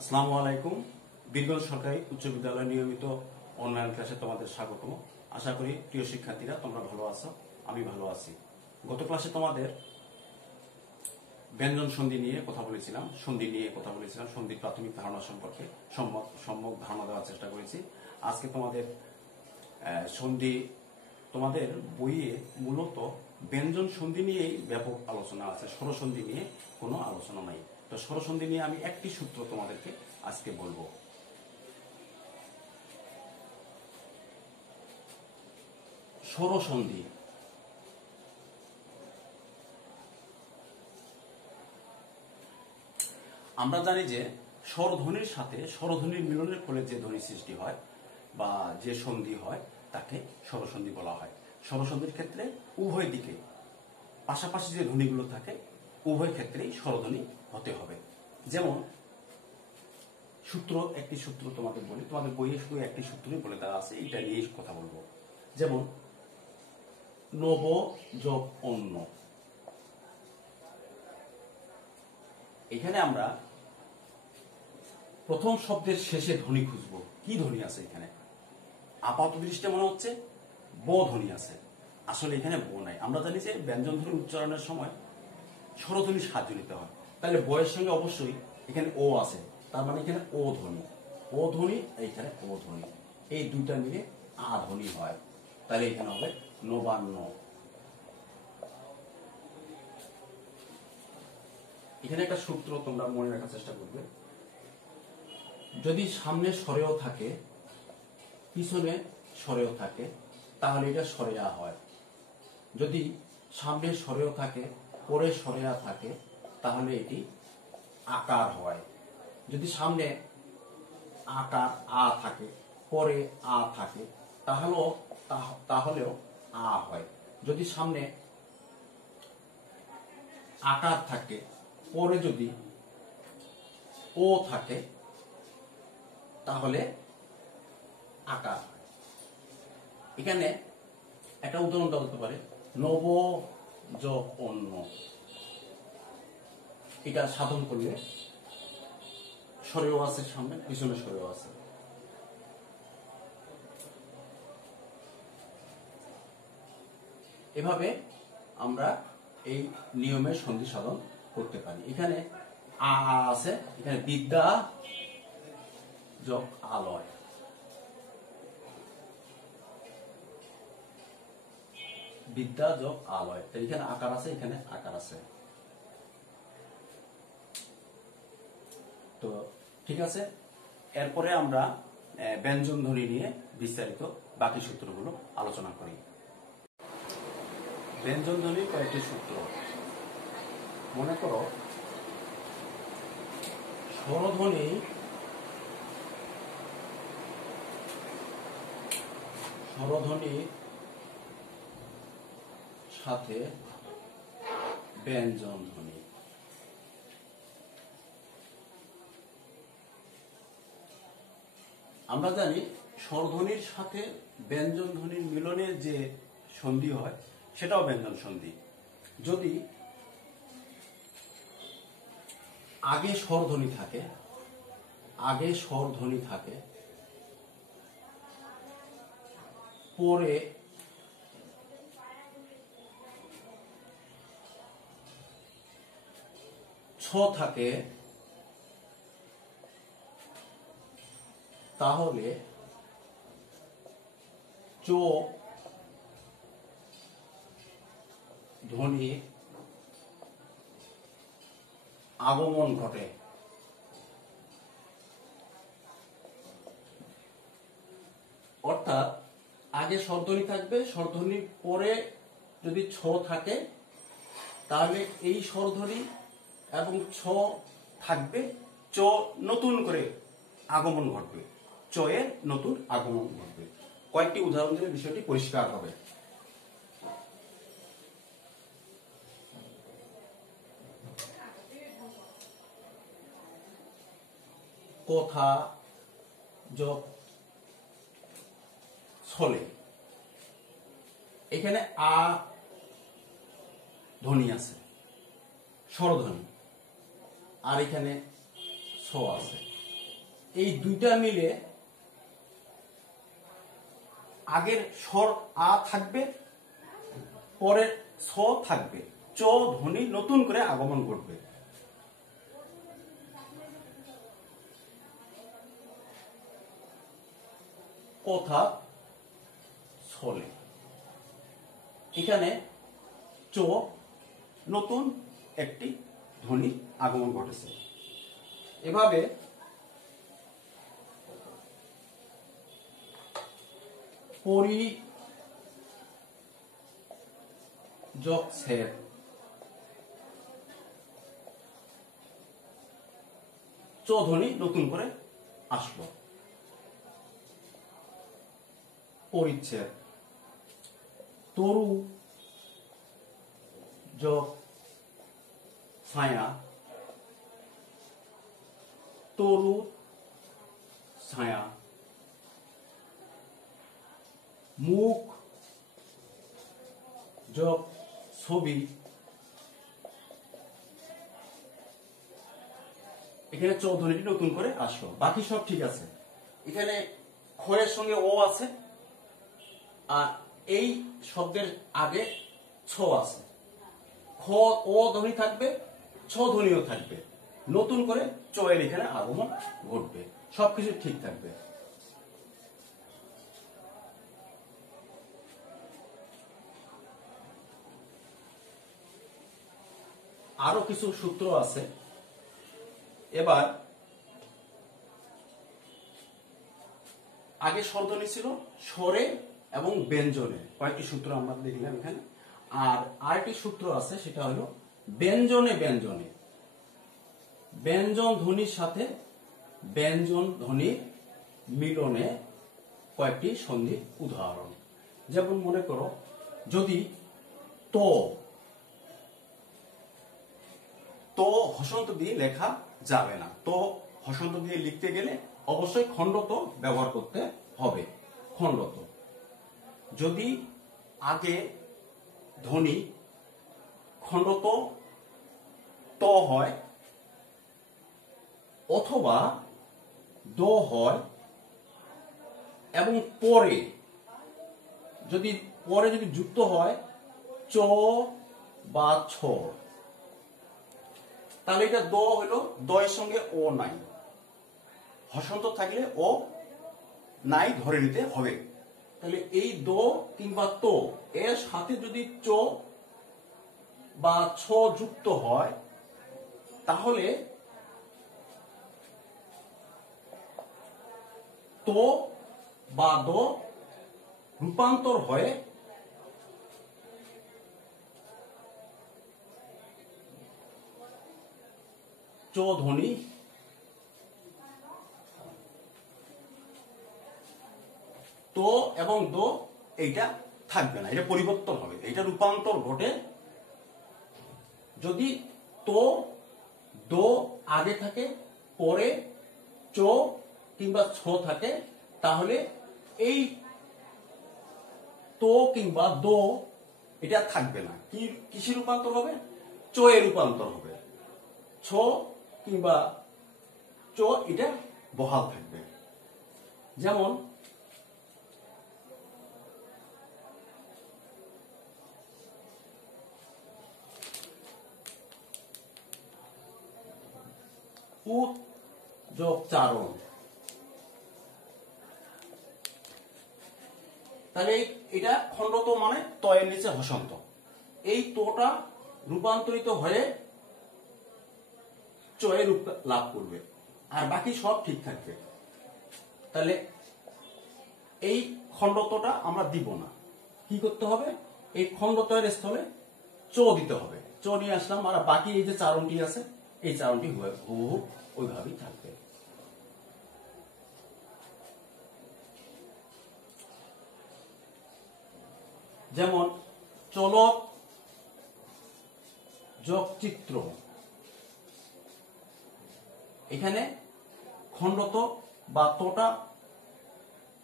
আসসালামু আলাইকুম। বীরগঞ্জ সরকারি উচ্চ বিদ্যালয় নিয়মিত অনলাইন ক্লাসে তোমাদের স্বাগতম। আশা করি প্রিয় শিক্ষার্থীরা তোমরা ভালো আছো, আমি ভালো আছি। গত ক্লাসে তোমাদের ব্যঞ্জন সন্ধি নিয়ে কথা বলেছিলাম, সন্ধির প্রাথমিক ধারণা সম্পর্কে সম্যক ধারণা দেওয়ার চেষ্টা করেছি। আজকে তোমাদের সন্ধি, তোমাদের বইয়ে মূলত ব্যঞ্জন সন্ধি নিয়েই ব্যাপক আলোচনা আছে, স্বরসন্ধি নিয়ে কোনো আলোচনা নাই। তো স্বরসন্ধি নিয়ে আমি একটি সূত্র তোমাদেরকে আজকে বলবো। স্বরসন্ধি আমরা জানি যে স্বরধ্বনির সাথে স্বরধ্বনির মিলনের ফলে যে ধ্বনি সৃষ্টি হয় বা যে সন্ধি হয় তাকে স্বরসন্ধি বলা হয়। স্বরসন্ধির ক্ষেত্রে উভয় দিকে পাশাপাশি যে ধ্বনিগুলো থাকে উভয় ক্ষেত্রেই স্বরধ্বনি হতে হবে। যেমন একটি সূত্র তোমাদের বলি, তোমাদের বইয়ে শুধু একটি সূত্রই বলে দেওয়া আছে, এটা নিয়ে কথা বলবো। যেমন নব যোগ অন্য, এখানে আমরা প্রথম শব্দের শেষে ধ্বনি খুঁজবো। কি ধ্বনি আছে এখানে? আপাত দৃষ্টিতে মনে হচ্ছে ব ধ্বনি আছে, আসলে এখানে ব নাই। আমরা জানি যে ব্যঞ্জন ধ্বনি উচ্চারণের সময় স্বরধ্বনি সাহায্য নিতে হয়, তাহলে বয়ের সঙ্গে অবশ্যই এখানে ও আছে, তার মানে এখানে ও ধ্বনি, এখানে ও ধ্বনি, এই দুইটা মিলে আ ধ্বনি হয়, তাহলে এখানে হবে নবান্ন। এখানে একটা সূত্র তোমরা মনে রাখার চেষ্টা করবে, যদি সামনে স্বরেও থাকে পিছনে স্বরেও থাকে তাহলে এটা স্বরেয়া হয়। যদি সামনে স্বরেও থাকে পরে স্বরেয়া থাকে তাহলে এটি আকার হয়। যদি সামনে আকার আ থাকে পরে আ থাকে তাহলেও আ হয়। যদি সামনে আকার থাকে পরে যদি ও থাকে তাহলে আকার। এখানে একটা উদাহরণ দেওয়া হতে পারে, নব যোগ অন্য, এটা সাধন করলে স্বরেও আছে, সামনে পিছনে স্বরেও আছে। এভাবে আমরা এই নিয়মে সন্ধি সাধন করতে পারি। এখানে আ আছে, এখানে বিদ্যা যোগ আলয়, বিদ্যা যোগ আলয়, এখানে আকার আছে, এখানে আকার আছে। তো ঠিক আছে, এরপরে আমরা ব্যঞ্জন ধ্বনি নিয়ে বিস্তারিত বাকি সূত্রগুলো আলোচনা করি। ব্যঞ্জন ধ্বনির কয়েকটি সূত্র মনে করো। স্বরধ্বনির সাথে ব্যঞ্জন ধ্বনি, আমরা জানি স্বরধ্বনির সাথে ব্যঞ্জন ধ্বনির মিলনে যে সন্ধি হয় সেটাও ব্যঞ্জন সন্ধি। যদি আগে স্বরধ্বনি থাকে পরে ছ থাকে তাহলে চো ধ্বনি আগমন ঘটে। অর্থাৎ আগে স্বরধ্বনি থাকবে, স্বরধ্বনির পরে যদি ছ থাকে তাহলে এই স্বরধ্বনি এবং ছ থাকবে, চ নতুন করে আগমন ঘটবে, চ এর নতুন আগমন ঘটবে। কয়েকটি উদাহরণ দিলে বিষয়টি পরিষ্কার হবে। কথা যোগ ছলে, এখানে আ ধ্বনি আছে, স্বরধ্বনি, আর এখানে ছ আছে, এই দুইটা মিলে আগের স্বর আ থাকবে, পরের ছ থাকবে, চ ধ্বনি নতুন করে আগমন ঘটবে। কথা ছলে, এখানে চ নতুন একটি ধ্বনি আগমন ঘটেছে। এভাবে পরিযোগছেদ চ ধ্বনি নতুন করে আসলো। পরিচ্ছেদ তরু যোগ ছায়া, তরু ছায়া। মুখ যোগ ছবি, এখানে চ ধ্বনিটি নতুন করে আসলো। বাকি সব ঠিক আছে। এখানে খয়ের সঙ্গে ও আছে, আর এই শব্দের আগে ছ আছে। খ ও ধ্বনি থাকবে, ছ ধ্বনিও থাকবে, নতুন করে চ এর এখানে আগমন ঘটবে, সবকিছু ঠিক থাকবে। আরো কিছু সূত্র আছে। এবার আগে স্বরধ্বনি ছিল স্বরে এবং ব্যঞ্জনে, কয়েকটি সূত্র আমরা দেখলাম এখানে। আর আরেকটি সূত্র আছে, সেটা হলো ব্যঞ্জনে ব্যঞ্জনে, ব্যঞ্জন ধ্বনির সাথে ব্যঞ্জন ধ্বনির মিলনে কয়েকটি সন্ধির উদাহরণ। যেমন মনে করো, যদি তো তো হসন্ত দিয়ে লেখা যাবে না, তো হসন্ত দিয়ে লিখতে গেলে অবশ্যই খণ্ডত ব্যবহার করতে হবে, খণ্ডত। যদি আগে ধ্বনি খণ্ডত ত হয় অথবা দ হয়, এবং পরে যদি যুক্ত হয় চ বা ছ, তাহলে এটা দ হলো, দ এর সঙ্গে ও নাই, হসন্ত থাকলে ও নাই ধরে নিতে হবে। তাহলে এই দ কিংবা তো এর সাথে যদি চ বা ছ যুক্ত হয়, তাহলে তো বা দ রূপান্তর হয়ে চ ধ্বনি, তো এবং দো এইটা থাকবে না, এটা পরিবর্তন হবে, এটা রূপান্তর ঘটে। যদি তো দো আগে থাকে, পরে চ কিংবা ছ থাকে, তাহলে এই তো কিংবা দো এটা থাকবে না, কিসে রূপান্তর হবে? চ এ রূপান্তর হবে। ছ কিংবা চ এটা বহাল থাকবে। যেমন উচ্চারণ, তাহলে এটা খণ্ডত মানে ত এর নিচে হসন্ত, এই তোটা রূপান্তরিত হয়ে চ এর রূপ লাভ করবে, আর বাকি সব ঠিক থাকবে। তাহলে এই খণ্ডতটা আমরা দিব না, কি করতে হবে? এই খণ্ডত এর স্থলে চ দিতে হবে, চ নিয়ে আসলাম, আর বাকি এই যে চারণটি আছে, এই চারণটি হুবহু ওইভাবেই থাকবে। যেমন চলত যোগ চিত্র, এখানে খণ্ডত বা তোটা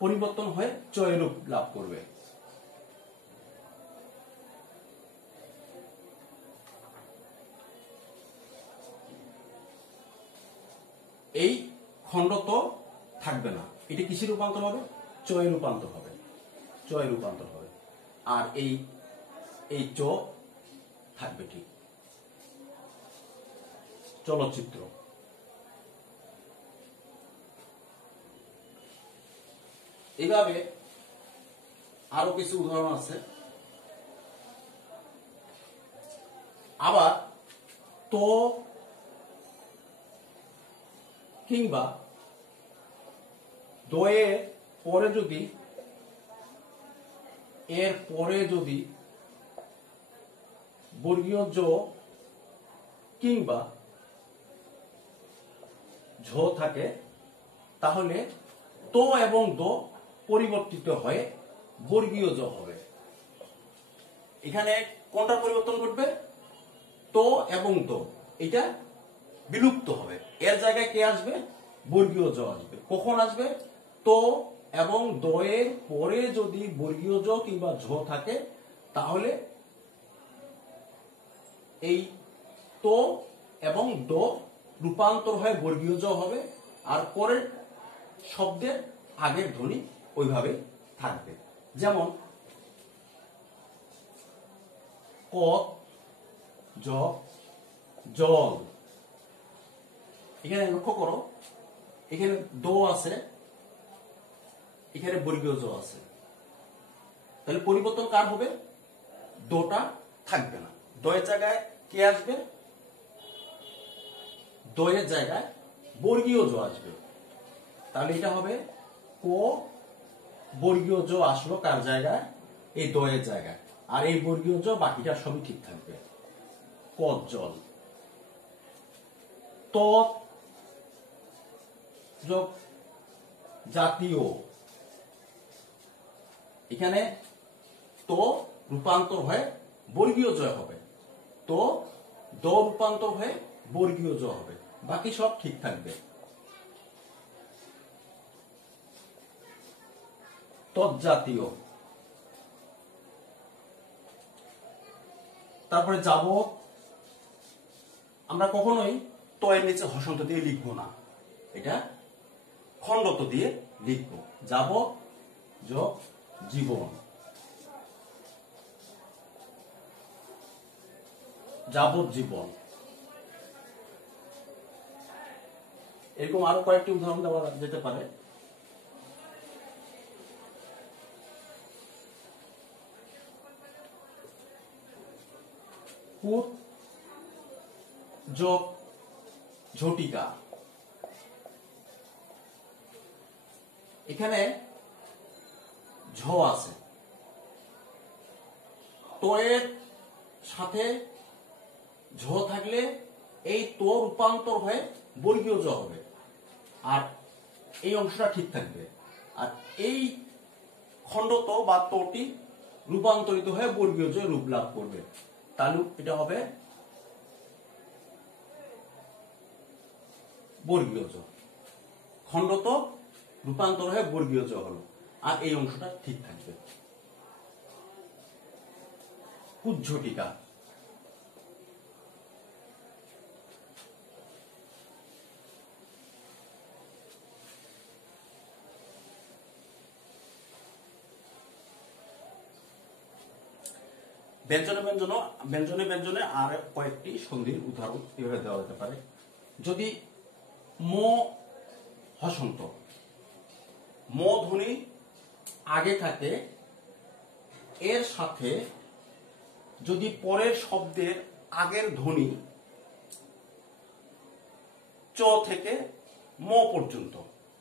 পরিবর্তন হয়ে চ এর রূপ লাভ করবে। এই খণ্ড তো থাকবে না, এটা কিসে রূপান্তর হবে? চয়ে রূপান্তর হবে, চয়ে রূপান্তর হবে। আর এই চ থাকবে ঠিক। চলচ্চিত্র, এইভাবে আরো কিছু উদাহরণ আছে। আবার তো কিংবা দয়ের পরে যদি এর পরে যদি বর্গীয় জ কিংবা ঝ থাকে, তাহলে তো এবং দ পরিবর্তিত হয়ে বর্গীয় জ হবে। এখানে কোনটা পরিবর্তন ঘটবে? তো এবং দ, এটা বিলুপ্ত হবে। এর জায়গায় কে আসবে? বর্গীয় জ আসবে। কখন আসবে? তো এবং দ এর পরে যদি বর্গীয় জ কিংবা ঝ থাকে, তাহলে এই তো এবং দ রূপান্তর হয়ে বর্গীয় জ হবে, আর পরের শব্দের আগের ধ্বনি ওইভাবে থাকবে। যেমন কত, জল। এখানে লক্ষ্য করো, এখানে দো আছে, এখানে বর্গীয় জ আছে, তাহলে পরিবর্তন কার হবে? দোটা থাকবে না। দয়ের জায়গায় কে আসবে? দয়ের জায়গায় বর্গীয় জ আসবে। তাহলে এটা হবে ক, বর্গীয় জ আসলো কার জায়গায়? এই দয়ের জায়গায়। আর এই বর্গীয় জ বাকিটা সবই ঠিক থাকবে। কত জল। তৎ যোগ জাতীয়, এখানে তো রূপান্তর হয়ে বর্গীয় জ হবে, তো দ রূপান্তর হয়ে বর্গীয় জ হবে, বাকি সব ঠিক থাকবে। তৎজাতীয়। তারপরে যাবত, আমরা কখনোই ত এর নিচে হসন্ত দিয়ে লিখবো না, এটা খণ্ডত দিয়ে লিখবো। যাবত যোগ জীবন, যাবজ্জীবন। এরকম আরো কয়েকটি উদাহরণ দেওয়া যেতে পারে। পুত যোগ ঝটিকা, এখানে ঝ আছে, তো এর সাথে ঝ থাকলে এই তো রূপান্তর হয়ে বর্গীয় জ হবে, আর এই অংশটা ঠিক থাকবে। আর এই খণ্ডত বা তোটি রূপান্তরিত হয়ে বর্গীয় জ রূপ লাভ করবে, তাহলে এটা হবে বর্গীয় জ। খণ্ডত রূপান্তর হয়ে বর্গীয় জ হলো, আর এই অংশটা ঠিক থাকবে। কুজ্ঝটিকা, ব্যঞ্জনে ব্যঞ্জনে আর কয়েকটি সন্ধির উদাহরণ এভাবে দেওয়া যেতে পারে। যদি ম হসন্ত, ম ধ্বনি আগে থাকে, এর সাথে যদি পরের শব্দের আগের ধ্বনি চ থেকে ম পর্যন্ত,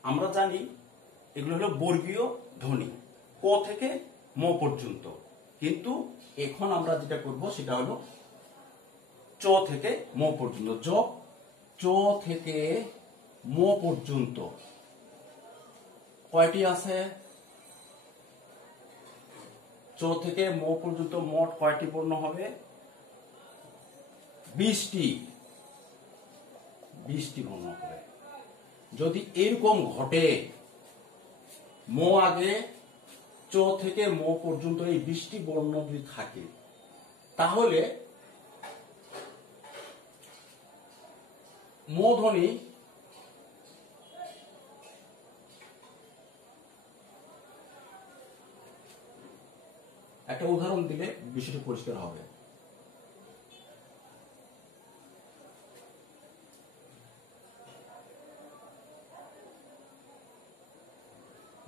আমরা জানি এগুলো হলো বর্গীয় ধ্বনি, ক থেকে ম পর্যন্ত, কিন্তু এখন আমরা যেটা করব সেটা হলো চ থেকে ম পর্যন্ত। চ থেকে ম পর্যন্ত কয়টি আছে? চ থেকে ম পর্যন্ত মোট কয়টি বর্ণ হবে? 20টি বর্ণ হবে। যদি এরকম ঘটে, ম আগে চ থেকে ম পর্যন্ত এই 20টি বর্ণ যদি থাকে, তাহলে ম ধ্বনি একটা উদাহরণ দিলে বিষয়টি পরিষ্কার হবে।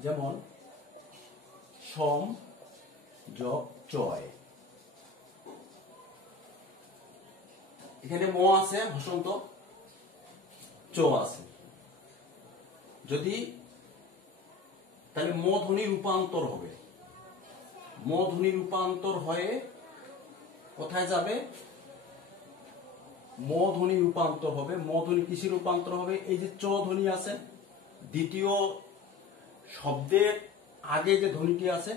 যেমন সম যোগ চয়, এখানে ম আছে, হসন্ত চ আছে। যদি তাহলে ম ধ্বনি রূপান্তর হবে, ম ধ্বনি রূপান্তর হয়ে কোথায় যাবে? ম ধ্বনি রূপান্তর হবে। ম ধ্বনি কিসে রূপান্তর হবে? এই যে চ ধ্বনি আছে, দ্বিতীয় শব্দের আগে যে ধ্বনিটি আছে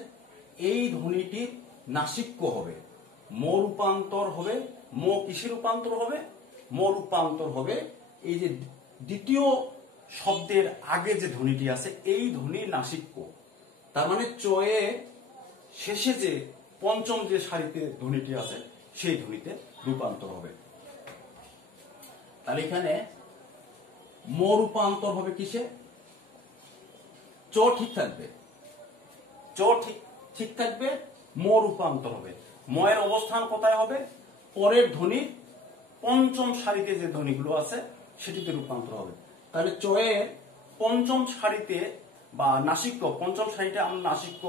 এই ধ্বনিটির নাসিক্য হবে। ম রূপান্তর হবে। ম কিসে রূপান্তর হবে? ম রূপান্তর হবে এই যে দ্বিতীয় শব্দের আগে যে ধ্বনিটি আছে এই ধ্বনির নাসিক্য। তার মানে চয়ে শেষে যে পঞ্চম যে সারিতে ধ্বনিটি আছে সেই ধ্বনিতে রূপান্তর হবে। তাহলে এখানে ম রূপান্তর হবে কিসে? চ ঠিক থাকবে, চ ঠিক থাকবে, ম রূপান্তর হবে। ম এর অবস্থান কোথায় হবে? পরের ধ্বনি পঞ্চম সারিতে যে ধ্বনিগুলো আছে সেটিতে রূপান্তর হবে। তাহলে চয়ের পঞ্চম সারিতে বা নাসিক্য, পঞ্চম সারিতে আমরা নাসিক্য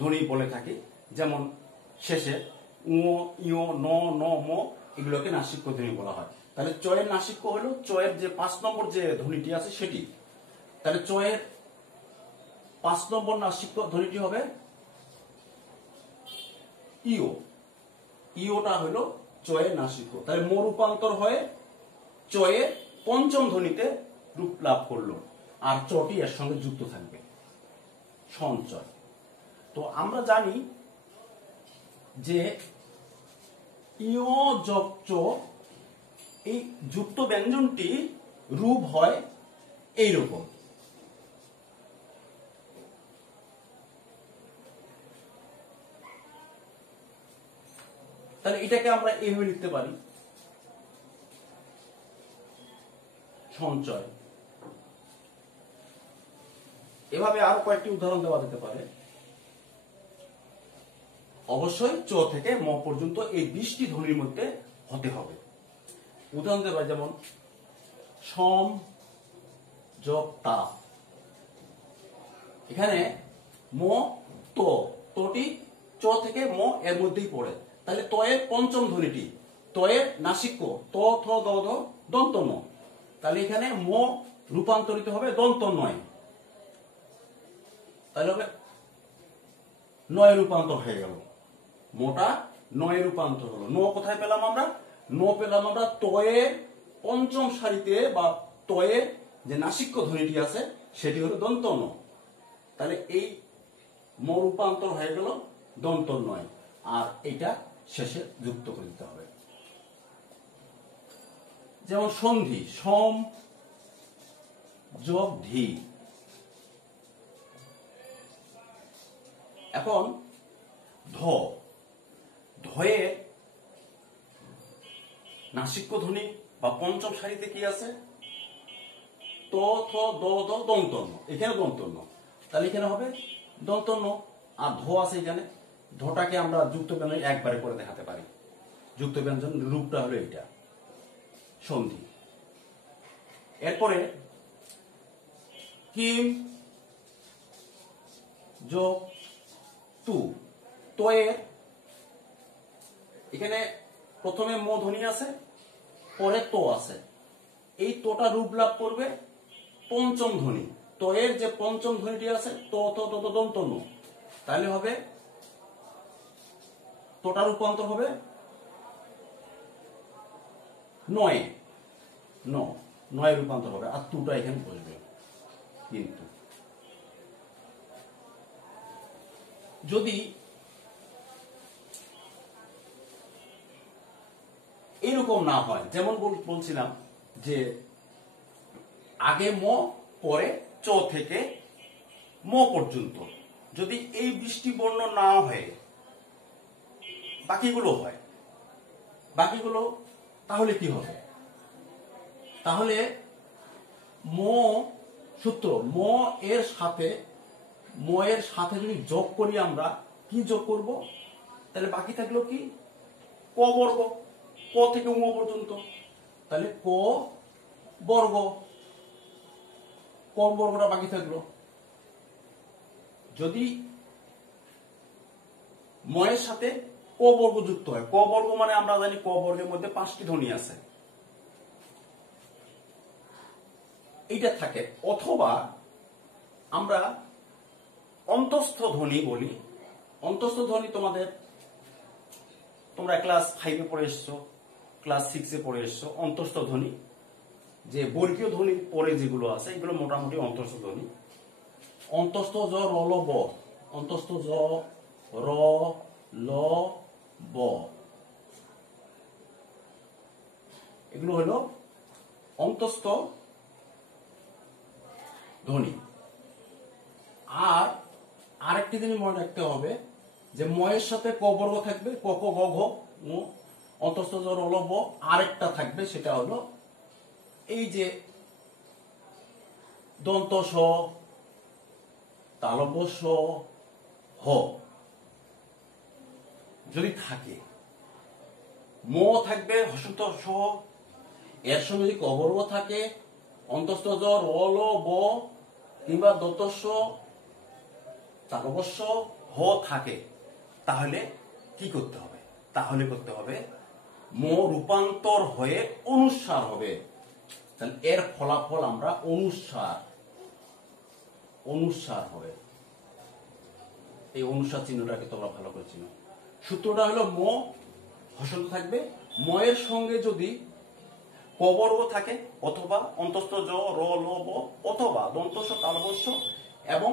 ধ্বনি বলে থাকি। যেমন শেষে উ, ইয়, ন, ন, ম এগুলোকে নাসিক্য ধ্বনি বলা হয়। তাহলে চয়ের নাসিক্য হলো চয়ের যে 5 নম্বর যে ধ্বনিটি আছে সেটি। তাহলে চয়ের 5 নম্বর নাসিক্য ধ্বনিটি হবে ইও। ইওটা হলো চয়ের নাসিক্য। তাহলে ম রূপান্তর হয়ে চয়ে পঞ্চম ধ্বনিতে রূপ লাভ করলো, আর চটি এর সঙ্গে যুক্ত থাকবে, সঞ্চয়। তো আমরা জানি যে ইয় যোগ চ, এই যুক্ত ব্যঞ্জনটি রূপ হয় এইরকম। তাহলে এটাকে আমরা এইভাবে লিখতে পারি, সঞ্চয়। এভাবে আরো কয়েকটি উদাহরণ দেওয়া যেতে পারে। অবশ্যই চ থেকে ম পর্যন্ত এই 20টি ধ্বনির মধ্যে হতে হবে। উদাহরণ দেওয়া, যেমন সম যোগ তা, এখানে ম ত, তটি চ থেকে ম এর মধ্যেই পড়ে। তাহলে ত এর পঞ্চম ধ্বনিটি, ত এর নাসিক্য ত, থ, দ, ধ, দন্ত ন। তাহলে এখানে ম রূপান্তরিত হবে দন্ত নয়। তাহলে হবে নয় রূপান্তর হয়ে গেল, মোটা নয় রূপান্তর হলো। ন কোথায় পেলাম আমরা? ন পেলাম আমরা তয়ের পঞ্চম সারিতে, বা তয়ের যে নাসিক্য ধ্বনিটি আছে সেটি হলো দন্ত ন। তাহলে এই ম রূপান্তর হয়ে গেল দন্ত নয়, আর এটা শেষে যুক্ত করে দিতে হবে। যেমন সন্ধি, সম যোগ ধি। এখন ধ, ধয়ে নাসিক্য ধ্বনি বা পঞ্চম সারিতে কি আছে? ত, থ, দ, ধ, দন্ত ন। এখানে দন্ত ন, তাহলে এখানে হবে দন্ত ন। আর ধ আছে এখানে, ধটাকে আমরা যুক্ত ব্যঞ্জন একবারে করে দেখাতে পারি। যুক্ত ব্যঞ্জন রূপটা হলো এটা, সন্ধি। এরপরে কিম যোগ তু, তয়ের এখানে প্রথমে ম ধ্বনি আছে, পরে তো আছে। এই তোটা রূপ লাভ করবে পঞ্চম ধ্বনি, তয়ের যে পঞ্চম ধ্বনিটি আছে ত, থ, দ, ধ, দন্ত ন। তাহলে হবে তোটা রূপান্তর হবে নয়, ন, নয় রূপান্তর হবে, আর তুটা এখানে বসবে। কিন্তু যদি এরকম না হয়, যেমন বলছিলাম যে আগে ম পরে চ থেকে ম পর্যন্ত, যদি এই 20টি বর্ণ না হয়, বাকিগুলো হয়, বাকিগুলো, তাহলে কি হবে? তাহলে ম সূত্র, ম এর সাথে যদি যোগ করি, আমরা কি যোগ করব? তাহলে বাকি থাকলো কি ক বর্গ, ক থেকে উ পর্যন্ত, তাহলে ক বর্গ, ক বর্গটা বাকি থাকলো। যদি ময়ের সাথে ক বর্গ যুক্ত হয়, ক বর্গ মানে আমরা জানি ক বর্গের মধ্যে 5টি ধ্বনি আছে, এইটা থাকে। অথবা আমরা অন্তস্থ ধ্বনি বলি। অন্তস্থ ধ্বনি তোমরা ক্লাস 5-এ পড়ে এসছো, ক্লাস 6-এ পড়ে এসছো। অন্তস্থ ধ্বনি যে বর্গীয় ধ্বনি পরে যেগুলো আছে এগুলো মোটামুটি অন্তস্থ ধ্বনি। অন্তস্থ জ র ল ব, অন্তস্থ জ র ল ব, এগুলো হলো অন্তস্থ ধ্বনি। আর আরেকটি জিনিস মনে রাখতে হবে যে ময়ের সাথে ক বর্গ থাকবে, ক ক গ ঘ ঙ, অন্তস্থ জ র ল ব। আরেকটা থাকবে, সেটা হলো এই যে দন্ত স, তালব্য স, হ যদি থাকে, ম থাকবে হসন্ত স, এর সঙ্গে যদি ক বর্গ থাকে, অন্তস্থ জ র ল ব কিংবা দন্ত স, তালব্য স, হ থাকে, তাহলে কি করতে হবে? তাহলে করতে হবে ম রূপান্তর হয়ে অনুস্বার হবে। তাহলে এর ফলাফল আমরা অনুস্বার হবে। এই অনুস্বার চিহ্নটাকে তোমরা ভালো করে চিনো। সূত্রটা হলো ম হসন্ত থাকবে, ম এর সঙ্গে যদি ক বর্গ থাকে অথবা অন্তস্থ জ র ল ব অথবা দন্তস্ব তালবস্য এবং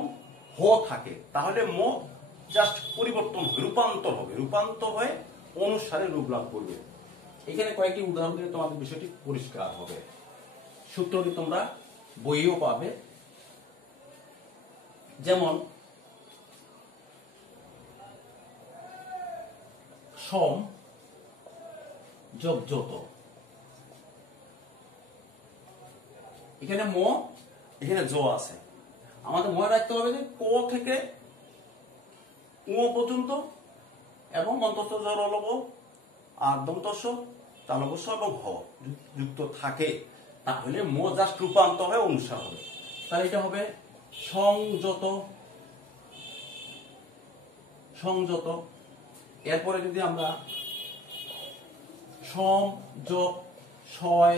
হ থাকে, তাহলে ম জাস্ট পরিবর্তন হবে, রূপান্তর হয়ে অনুসারে রূপ লাভ করবে। এখানে কয়েকটি উদাহরণ দিলে তোমাদের বিষয়টি পরিষ্কার হবে। সূত্রটি তোমরা বইও পাবে। যেমন সম যোগ যত, এখানে ম এখানে জ আছে, আমাদের মনে রাখতে হবে যে ক থেকে উ পর্যন্ত এবং অন্তস্থ জ র ল ব আর দন্তস্ব তালব্য এবং হ যুক্ত থাকে, তাহলে ম জাস্ট রূপান্তর হয়ে অনুস্বার হবে। তাহলে এটা হবে সংযত। এরপরে যদি আমরা সম যোগ ছয়,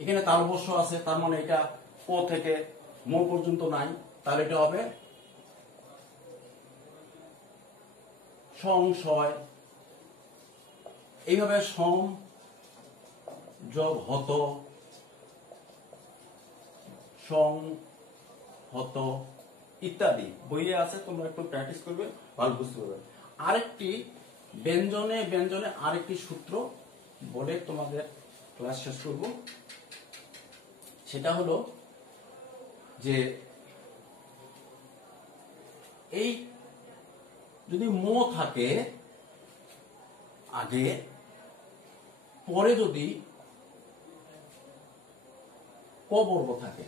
এখানে তালবস্য আছে, তার মানে এটা ক থেকে ম পর্যন্ত নাই, তাহলে এটা হবে সংশয়। এইভাবে সম যোগ হত, সংহত ইত্যাদি বইয়ে আছে, তোমরা একটু প্র্যাকটিস করবে, ভালো বুঝতে পারবে। আরেকটি ব্যঞ্জনে আরেকটি সূত্র বলে তোমাদের ক্লাস শেষ করব। সেটা হলো যে এই যদি ম থাকে আগে, পরে যদি ক বর্গ থাকে,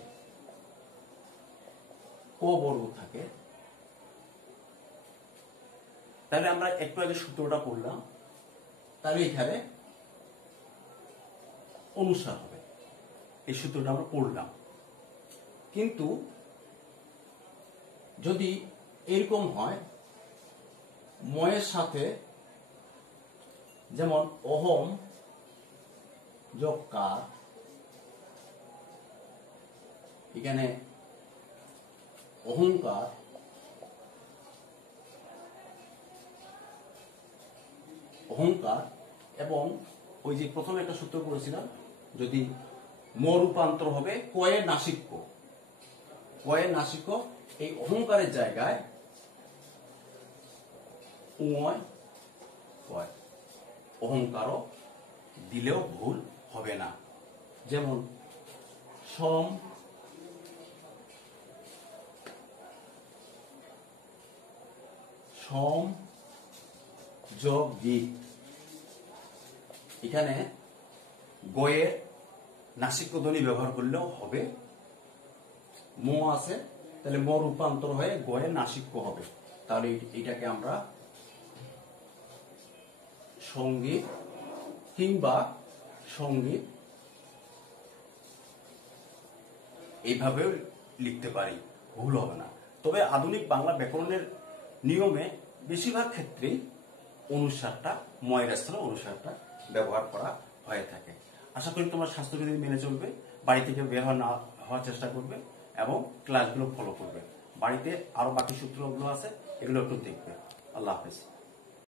তাহলে আমরা একটু আগে সূত্রটা পড়লাম, তাহলে এখানে অনুস্বার হবে। এই সূত্রটা আমরা পড়লাম। কিন্তু যদি এরকম হয় ময়ের সাথে, যেমন অহম যোগ কার, এখানে অহংকার, এবং ওই যে প্রথমে একটা সূত্র করেছিলাম, যদি ম রূপান্তর হবে কয়ের নাসিক্য, এই অহংকারের জায়গায় অহংকারও দিলেও ভুল হবে না। যেমন সম যোগ গীত, এখানে গয়ের নাসিক্য ধ্বনি ব্যবহার করলেও হবে, ম আছে, তাহলে ম রূপান্তর হয়ে গয়ের নাসিক্য হবে, তাহলে এটাকে আমরা সঙ্গীত কিংবা সঙ্গীত এইভাবেও লিখতে পারি, ভুল হবে না। তবে আধুনিক বাংলা ব্যাকরণের নিয়মে বেশিরভাগ ক্ষেত্রেই অনুসারটা ময়ের স্থানে অনুসারটা ব্যবহার করা হয়ে থাকে। আশা করি তোমরা স্বাস্থ্যবিধি মেনে চলবে, বাড়ি থেকে বের না হওয়ার চেষ্টা করবে এবং ক্লাসগুলো ফলো করবে। বাড়িতে আরো বাকি সূত্রগুলো আছে, এগুলো একটু দেখবে। আল্লাহ হাফেজ।